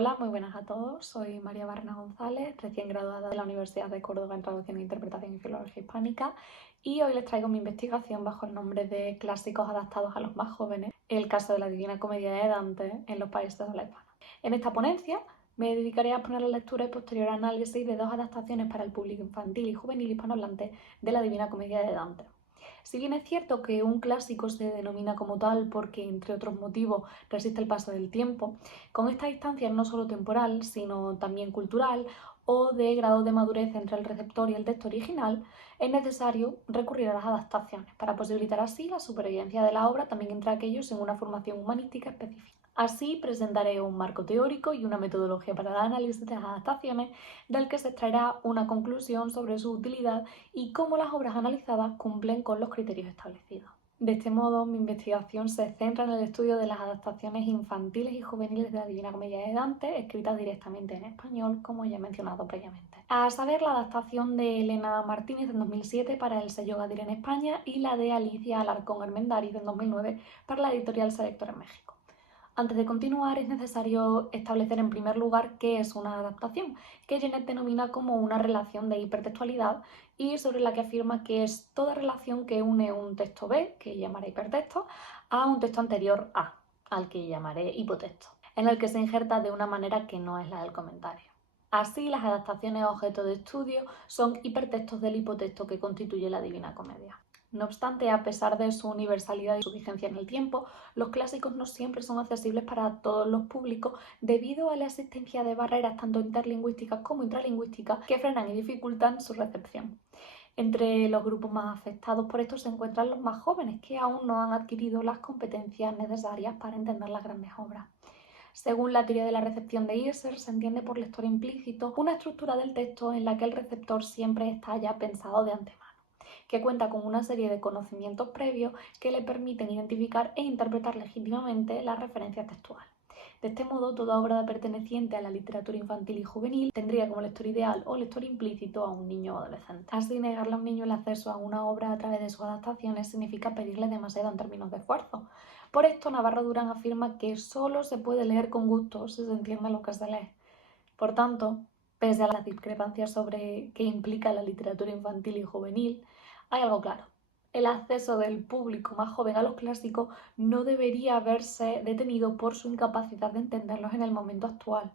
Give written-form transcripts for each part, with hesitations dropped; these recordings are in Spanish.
Hola, muy buenas a todos. Soy María Barna González, recién graduada de la Universidad de Córdoba en Traducción e Interpretación y Filología Hispánica, y hoy les traigo mi investigación bajo el nombre de Clásicos adaptados a los más jóvenes, el caso de la Divina Comedia de Dante en los países de habla hispana. En esta ponencia me dedicaré a poner la lectura y posterior análisis de dos adaptaciones para el público infantil y juvenil hispanohablante de la Divina Comedia de Dante. Si bien es cierto que un clásico se denomina como tal porque, entre otros motivos, resiste el paso del tiempo, con esta distancia no solo temporal, sino también cultural o de grado de madurez entre el receptor y el texto original, es necesario recurrir a las adaptaciones para posibilitar así la supervivencia de la obra también entre aquellos en una formación humanística específica. Así presentaré un marco teórico y una metodología para el análisis de las adaptaciones, del que se extraerá una conclusión sobre su utilidad y cómo las obras analizadas cumplen con los criterios establecidos. De este modo, mi investigación se centra en el estudio de las adaptaciones infantiles y juveniles de la Divina Comedia de Dante, escritas directamente en español, como ya he mencionado previamente. A saber, la adaptación de Elena Martínez en 2007 para el sello Gadir en España y la de Alicia Alarcón Armendáriz en 2009 para la editorial Selector en México. Antes de continuar, es necesario establecer en primer lugar qué es una adaptación, que Genet denomina como una relación de hipertextualidad y sobre la que afirma que es toda relación que une un texto B, que llamaré hipertexto, a un texto anterior A, al que llamaré hipotexto, en el que se injerta de una manera que no es la del comentario. Así, las adaptaciones a objeto de estudio son hipertextos del hipotexto que constituye la Divina Comedia. No obstante, a pesar de su universalidad y su vigencia en el tiempo, los clásicos no siempre son accesibles para todos los públicos debido a la existencia de barreras tanto interlingüísticas como intralingüísticas que frenan y dificultan su recepción. Entre los grupos más afectados por esto se encuentran los más jóvenes, que aún no han adquirido las competencias necesarias para entender las grandes obras. Según la teoría de la recepción de Husserl, se entiende por lector implícito una estructura del texto en la que el receptor siempre está ya pensado de antemano, que cuenta con una serie de conocimientos previos que le permiten identificar e interpretar legítimamente la referencia textual. De este modo, toda obra perteneciente a la literatura infantil y juvenil tendría como lector ideal o lector implícito a un niño o adolescente. Así, negarle a un niño el acceso a una obra a través de sus adaptaciones significa pedirle demasiado en términos de esfuerzo. Por esto, Navarro Durán afirma que solo se puede leer con gusto si se entiende lo que se lee. Por tanto, pese a las discrepancias sobre qué implica la literatura infantil y juvenil, hay algo claro. El acceso del público más joven a los clásicos no debería verse detenido por su incapacidad de entenderlos en el momento actual.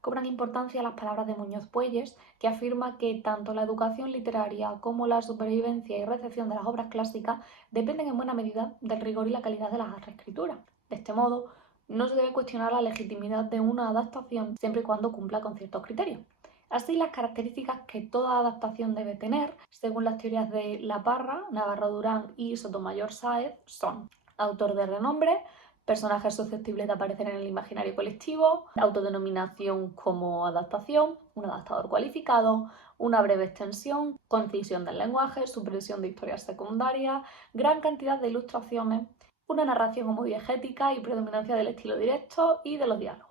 Cobran importancia las palabras de Muñoz Puelles, que afirma que tanto la educación literaria como la supervivencia y recepción de las obras clásicas dependen en buena medida del rigor y la calidad de las reescrituras. De este modo, no se debe cuestionar la legitimidad de una adaptación siempre y cuando cumpla con ciertos criterios. Así, las características que toda adaptación debe tener, según las teorías de La Parra, Navarro Durán y Sotomayor Sáez, son: autor de renombre, personajes susceptibles de aparecer en el imaginario colectivo, autodenominación como adaptación, un adaptador cualificado, una breve extensión, concisión del lenguaje, supresión de historias secundarias, gran cantidad de ilustraciones, una narración homodiegética y predominancia del estilo directo y de los diálogos.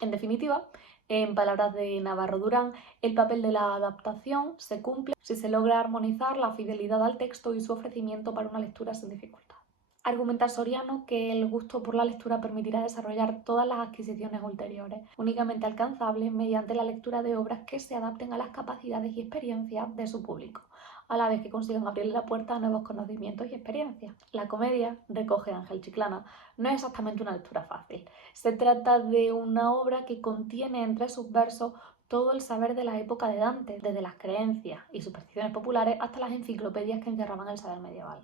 En definitiva, en palabras de Navarro Durán, el papel de la adaptación se cumple si se logra armonizar la fidelidad al texto y su ofrecimiento para una lectura sin dificultad. Argumenta Soriano que el gusto por la lectura permitirá desarrollar todas las adquisiciones ulteriores, únicamente alcanzables mediante la lectura de obras que se adapten a las capacidades y experiencias de su público, a la vez que consigan abrirle la puerta a nuevos conocimientos y experiencias. La comedia, recoge Ángel Chiclana, no es exactamente una lectura fácil. Se trata de una obra que contiene entre sus versos todo el saber de la época de Dante, desde las creencias y supersticiones populares hasta las enciclopedias que encerraban el saber medieval.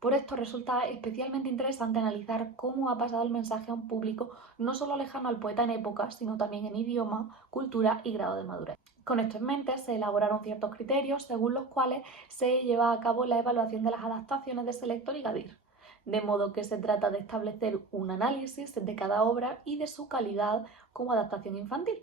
Por esto resulta especialmente interesante analizar cómo ha pasado el mensaje a un público no solo lejano al poeta en época, sino también en idioma, cultura y grado de madurez. Con esto en mente, se elaboraron ciertos criterios según los cuales se lleva a cabo la evaluación de las adaptaciones de Selector y Gadir, de modo que se trata de establecer un análisis de cada obra y de su calidad como adaptación infantil,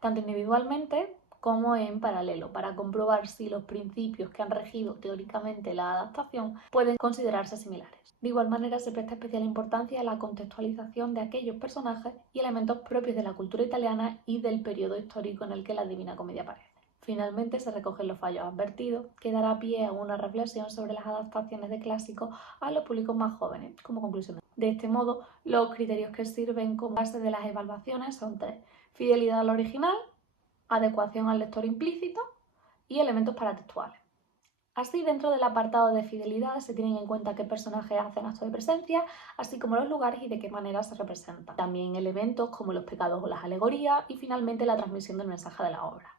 tanto individualmente como en paralelo, para comprobar si los principios que han regido teóricamente la adaptación pueden considerarse similares. De igual manera, se presta especial importancia a la contextualización de aquellos personajes y elementos propios de la cultura italiana y del periodo histórico en el que la Divina Comedia aparece. Finalmente, se recogen los fallos advertidos, que dará pie a una reflexión sobre las adaptaciones de clásicos a los públicos más jóvenes, como conclusión. De este modo, los criterios que sirven como base de las evaluaciones son tres: fidelidad al original, adecuación al lector implícito y elementos paratextuales. Así, dentro del apartado de fidelidad se tienen en cuenta qué personajes hacen acto de presencia, así como los lugares y de qué manera se representan. También elementos como los pecados o las alegorías y finalmente la transmisión del mensaje de la obra.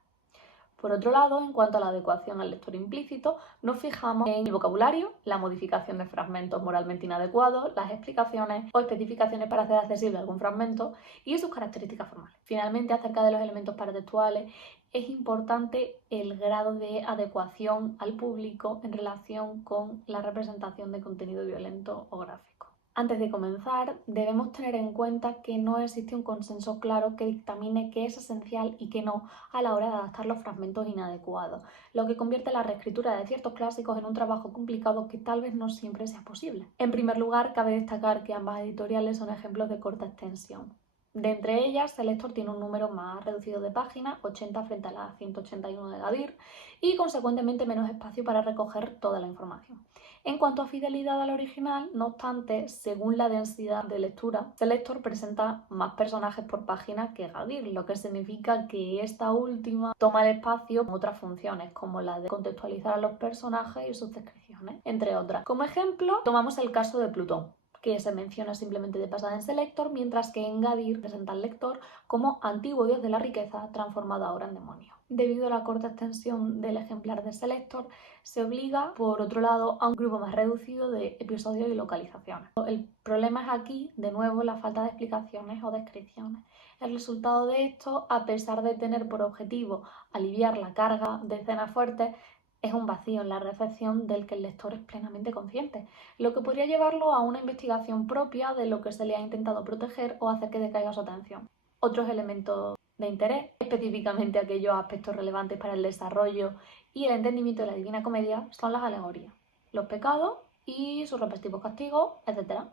Por otro lado, en cuanto a la adecuación al lector implícito, nos fijamos en el vocabulario, la modificación de fragmentos moralmente inadecuados, las explicaciones o especificaciones para hacer accesible algún fragmento y sus características formales. Finalmente, acerca de los elementos paratextuales, es importante el grado de adecuación al público en relación con la representación de contenido violento o gráfico. Antes de comenzar, debemos tener en cuenta que no existe un consenso claro que dictamine qué es esencial y qué no a la hora de adaptar los fragmentos inadecuados, lo que convierte la reescritura de ciertos clásicos en un trabajo complicado que tal vez no siempre sea posible. En primer lugar, cabe destacar que ambas editoriales son ejemplos de corta extensión. De entre ellas, Selector tiene un número más reducido de páginas, 80 frente a las 181 de Gadir, y consecuentemente menos espacio para recoger toda la información. En cuanto a fidelidad al original, no obstante, según la densidad de lectura, Selector presenta más personajes por página que Gadir, lo que significa que esta última toma el espacio en otras funciones, como la de contextualizar a los personajes y sus descripciones, entre otras. Como ejemplo, tomamos el caso de Plutón, que se menciona simplemente de pasada en Selector, mientras que en Gadir presenta al lector como antiguo dios de la riqueza transformado ahora en demonio. Debido a la corta extensión del ejemplar de Selector, se obliga, por otro lado, a un grupo más reducido de episodios y localizaciones. El problema es aquí, de nuevo, la falta de explicaciones o descripciones. El resultado de esto, a pesar de tener por objetivo aliviar la carga de escenas fuertes, es un vacío en la recepción del que el lector es plenamente consciente, lo que podría llevarlo a una investigación propia de lo que se le ha intentado proteger o hacer que decaiga su atención. Otros elementos de interés, específicamente aquellos aspectos relevantes para el desarrollo y el entendimiento de la Divina Comedia, son las alegorías, los pecados y sus respectivos castigos, etc.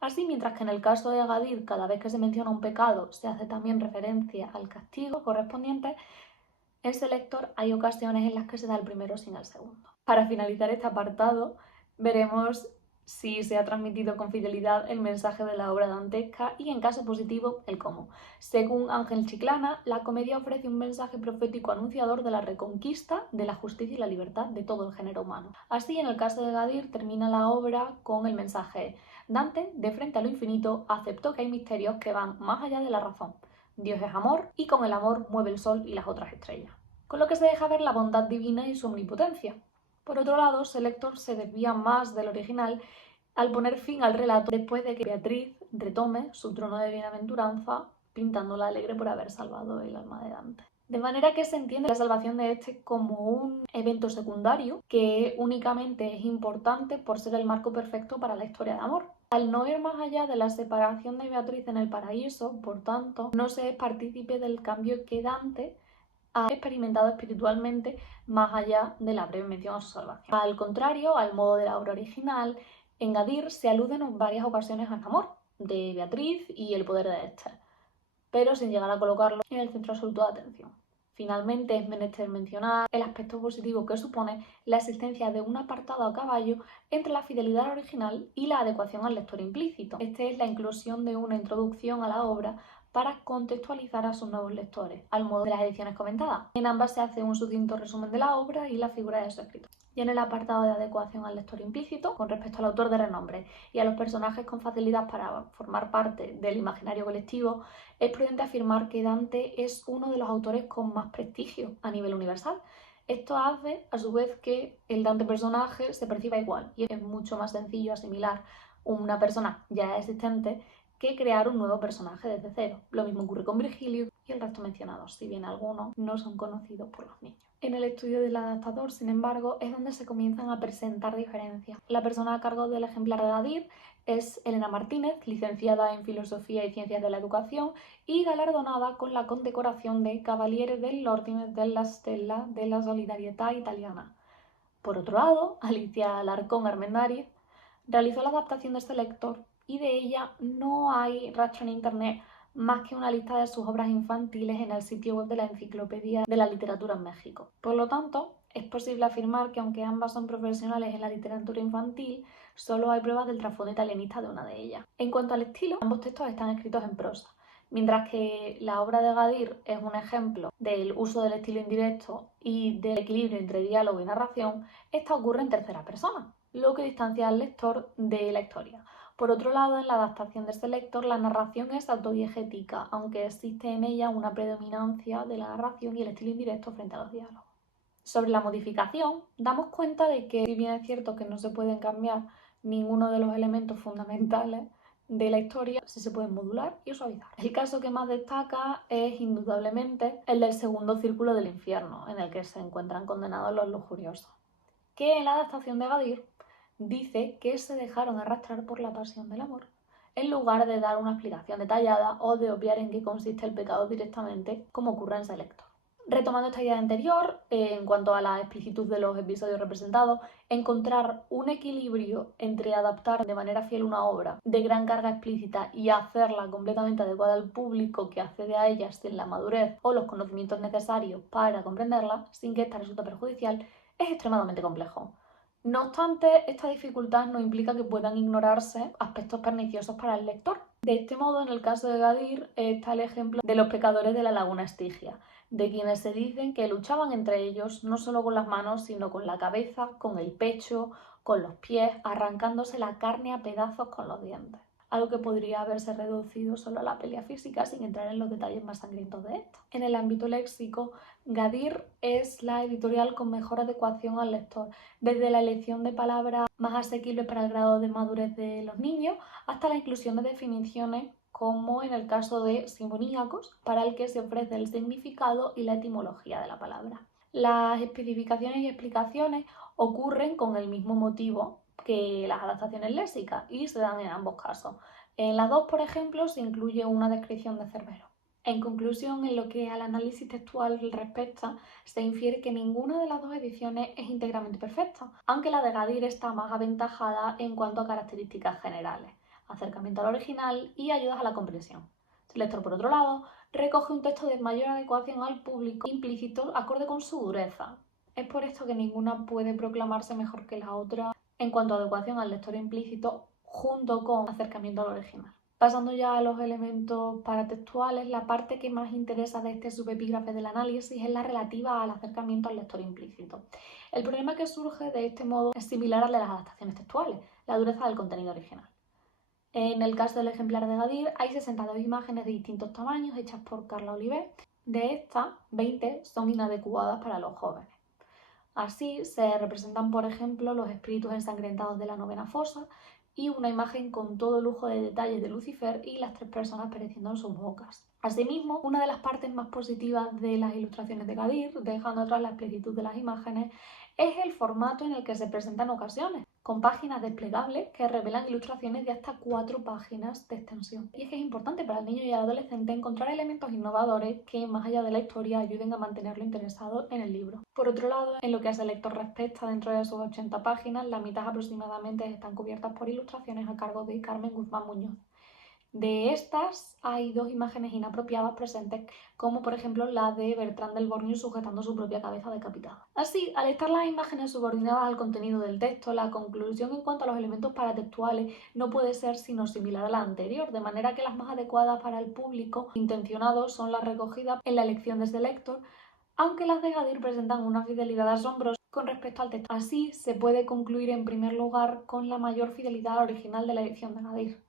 Así, mientras que en el caso de Gadir, cada vez que se menciona un pecado, se hace también referencia al castigo correspondiente, en Selector hay ocasiones en las que se da el primero sin el segundo. Para finalizar este apartado, veremos si se ha transmitido con fidelidad el mensaje de la obra dantesca y, en caso positivo, el cómo. Según Ángel Chiclana, la comedia ofrece un mensaje profético anunciador de la reconquista, de la justicia y la libertad de todo el género humano. Así, en el caso de Gadir, termina la obra con el mensaje: Dante, de frente a lo infinito, aceptó que hay misterios que van más allá de la razón. Dios es amor y con el amor mueve el sol y las otras estrellas, con lo que se deja ver la bondad divina y su omnipotencia. Por otro lado, Selector se desvía más del original al poner fin al relato después de que Beatriz retome su trono de bienaventuranza, pintándola alegre por haber salvado el alma de Dante. De manera que se entiende la salvación de este como un evento secundario que únicamente es importante por ser el marco perfecto para la historia de amor. Al no ir más allá de la separación de Beatriz en el paraíso, por tanto, no se es partícipe del cambio que Dante ha experimentado espiritualmente más allá de la breve mención a su salvación. Al contrario, al modo de la obra original, en Gadir se aluden en varias ocasiones al amor de Beatriz y el poder de Esther, pero sin llegar a colocarlo en el centro absoluto de atención. Finalmente, es menester mencionar el aspecto positivo que supone la existencia de un apartado a caballo entre la fidelidad al original y la adecuación al lector implícito. Este es la inclusión de una introducción a la obra para contextualizar a sus nuevos lectores, al modo de las ediciones comentadas. En ambas se hace un sucinto resumen de la obra y la figura de su escritor. Y en el apartado de adecuación al lector implícito, con respecto al autor de renombre y a los personajes con facilidad para formar parte del imaginario colectivo, es prudente afirmar que Dante es uno de los autores con más prestigio a nivel universal. Esto hace, a su vez, que el Dante personaje se perciba igual y es mucho más sencillo asimilar una persona ya existente que crear un nuevo personaje desde cero. Lo mismo ocurre con Virgilio y el resto mencionados, si bien algunos no son conocidos por los niños. En el estudio del adaptador, sin embargo, es donde se comienzan a presentar diferencias. La persona a cargo del ejemplar de Gadir es Elena Martínez, licenciada en Filosofía y Ciencias de la Educación y galardonada con la condecoración de Cavaliere dell'Ordine della Stella della Solidarietà Italiana. Por otro lado, Alicia Alarcón Armendáriz realizó la adaptación de este lector y de ella no hay rastro en internet más que una lista de sus obras infantiles en el sitio web de la Enciclopedia de la Literatura en México. Por lo tanto, es posible afirmar que aunque ambas son profesionales en la literatura infantil, solo hay pruebas del trasfondo italianista de una de ellas. En cuanto al estilo, ambos textos están escritos en prosa, Mientras que la obra de Gadir es un ejemplo del uso del estilo indirecto y del equilibrio entre diálogo y narración, esta ocurre en tercera persona, lo que distancia al lector de la historia. Por otro lado, en la adaptación de este lector, la narración es autodiegética, aunque existe en ella una predominancia de la narración y el estilo indirecto frente a los diálogos. Sobre la modificación, damos cuenta de que, si bien es cierto que no se pueden cambiar ninguno de los elementos fundamentales de la historia, sí se pueden modular y suavizar. El caso que más destaca es indudablemente el del segundo círculo del infierno, en el que se encuentran condenados los lujuriosos, que en la adaptación de Gadir dice que se dejaron arrastrar por la pasión del amor, en lugar de dar una explicación detallada o de obviar en qué consiste el pecado directamente, como ocurre en Selector. Retomando esta idea anterior, en cuanto a la explicitud de los episodios representados, encontrar un equilibrio entre adaptar de manera fiel una obra de gran carga explícita y hacerla completamente adecuada al público que accede a ella sin la madurez o los conocimientos necesarios para comprenderla, sin que esta resulte perjudicial, es extremadamente complejo. No obstante, esta dificultad no implica que puedan ignorarse aspectos perniciosos para el lector. De este modo, en el caso de Gadir, está el ejemplo de los pecadores de la laguna Estigia, de quienes se dicen que luchaban entre ellos no solo con las manos, sino con la cabeza, con el pecho, con los pies, arrancándose la carne a pedazos con los dientes. Algo que podría haberse reducido solo a la pelea física sin entrar en los detalles más sangrientos de esto. En el ámbito léxico, Gadir es la editorial con mejor adecuación al lector, desde la elección de palabras más asequibles para el grado de madurez de los niños hasta la inclusión de definiciones como en el caso de simoníacos, para el que se ofrece el significado y la etimología de la palabra. Las especificaciones y explicaciones ocurren con el mismo motivo que las adaptaciones léxicas y se dan en ambos casos. En las dos, por ejemplo, se incluye una descripción de Cerbero. En conclusión, en lo que al análisis textual respecta, se infiere que ninguna de las dos ediciones es íntegramente perfecta, aunque la de Gadir está más aventajada en cuanto a características generales, acercamiento al original y ayudas a la comprensión. Selector, por otro lado, recoge un texto de mayor adecuación al público implícito acorde con su dureza. Es por esto que ninguna puede proclamarse mejor que la otra en cuanto a adecuación al lector implícito junto con acercamiento al original. Pasando ya a los elementos paratextuales, la parte que más interesa de este subepígrafe del análisis es la relativa al acercamiento al lector implícito. El problema que surge de este modo es similar al de las adaptaciones textuales, la dureza del contenido original. En el caso del ejemplar de Gadir hay 62 imágenes de distintos tamaños hechas por Carla Oliver. De estas, 20 son inadecuadas para los jóvenes. Así se representan, por ejemplo, los espíritus ensangrentados de la novena fosa y una imagen con todo lujo de detalles de Lucifer y las 3 personas pereciendo en sus bocas. Asimismo, una de las partes más positivas de las ilustraciones de Gadir, dejando atrás la explicitud de las imágenes, es el formato en el que se presenta en ocasiones, con páginas desplegables que revelan ilustraciones de hasta 4 páginas de extensión. Y es que es importante para el niño y el adolescente encontrar elementos innovadores que, más allá de la historia, ayuden a mantenerlo interesado en el libro. Por otro lado, en lo que a ese lector respecta, dentro de sus 80 páginas, la mitad aproximadamente están cubiertas por ilustraciones a cargo de Carmen Guzmán Muñoz. De estas hay 2 imágenes inapropiadas presentes, como por ejemplo la de Bertrand del Borgno sujetando su propia cabeza decapitada. Así, al estar las imágenes subordinadas al contenido del texto, la conclusión en cuanto a los elementos paratextuales no puede ser sino similar a la anterior, de manera que las más adecuadas para el público intencionado son las recogidas en la elección de ese lector, aunque las de Gadir presentan una fidelidad asombrosa con respecto al texto. Así, se puede concluir en primer lugar con la mayor fidelidad al original de la edición de Gadir,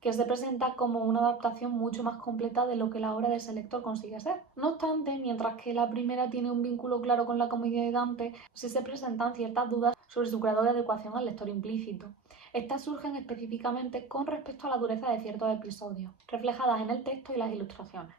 que se presenta como una adaptación mucho más completa de lo que la obra de ese lector consigue ser. No obstante, mientras que la primera tiene un vínculo claro con la comedia de Dante, sí se presentan ciertas dudas sobre su grado de adecuación al lector implícito. Estas surgen específicamente con respecto a la dureza de ciertos episodios, reflejadas en el texto y las ilustraciones.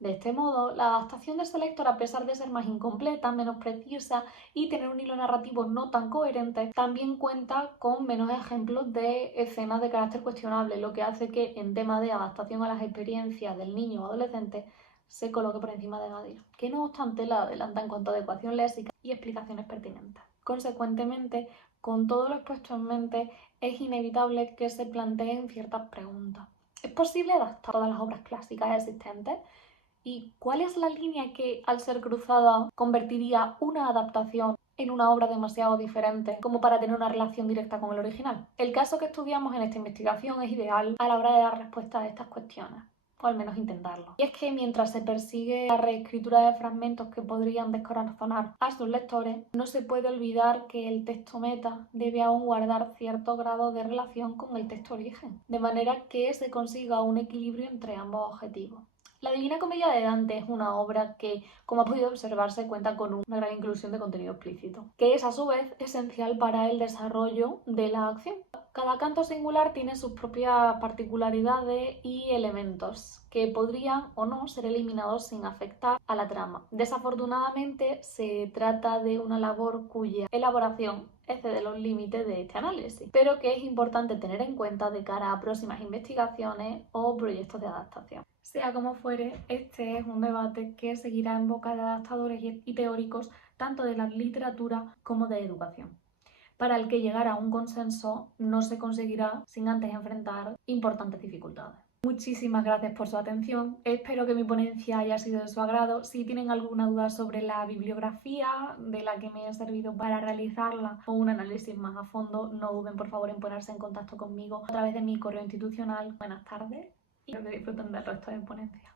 De este modo, la adaptación de Selector, a pesar de ser más incompleta, menos precisa y tener un hilo narrativo no tan coherente, también cuenta con menos ejemplos de escenas de carácter cuestionable, lo que hace que en tema de adaptación a las experiencias del niño o adolescente se coloque por encima de Gadir, que no obstante la adelanta en cuanto a adecuación léxica y explicaciones pertinentes. Consecuentemente, con todo lo expuesto en mente, es inevitable que se planteen ciertas preguntas. ¿Es posible adaptar todas las obras clásicas existentes? ¿Y cuál es la línea que, al ser cruzada, convertiría una adaptación en una obra demasiado diferente como para tener una relación directa con el original? El caso que estudiamos en esta investigación es ideal a la hora de dar respuesta a estas cuestiones. o al menos intentarlo. Y es que mientras se persigue la reescritura de fragmentos que podrían descorazonar a sus lectores, no se puede olvidar que el texto meta debe aún guardar cierto grado de relación con el texto origen, de manera que se consiga un equilibrio entre ambos objetivos. La Divina Comedia de Dante es una obra que, como ha podido observarse, cuenta con una gran inclusión de contenido explícito, que es a su vez esencial para el desarrollo de la acción. Cada canto singular tiene sus propias particularidades y elementos que podrían o no ser eliminados sin afectar a la trama. Desafortunadamente, se trata de una labor cuya elaboración excede los límites de este análisis, pero que es importante tener en cuenta de cara a próximas investigaciones o proyectos de adaptación. Sea como fuere, este es un debate que seguirá en boca de adaptadores y teóricos tanto de la literatura como de educación, para el que llegar a un consenso no se conseguirá sin antes enfrentar importantes dificultades. Muchísimas gracias por su atención, espero que mi ponencia haya sido de su agrado. Si tienen alguna duda sobre la bibliografía de la que me he servido para realizarla o un análisis más a fondo, no duden por favor en ponerse en contacto conmigo a través de mi correo institucional. Buenas tardes y espero que disfruten del resto de ponencia.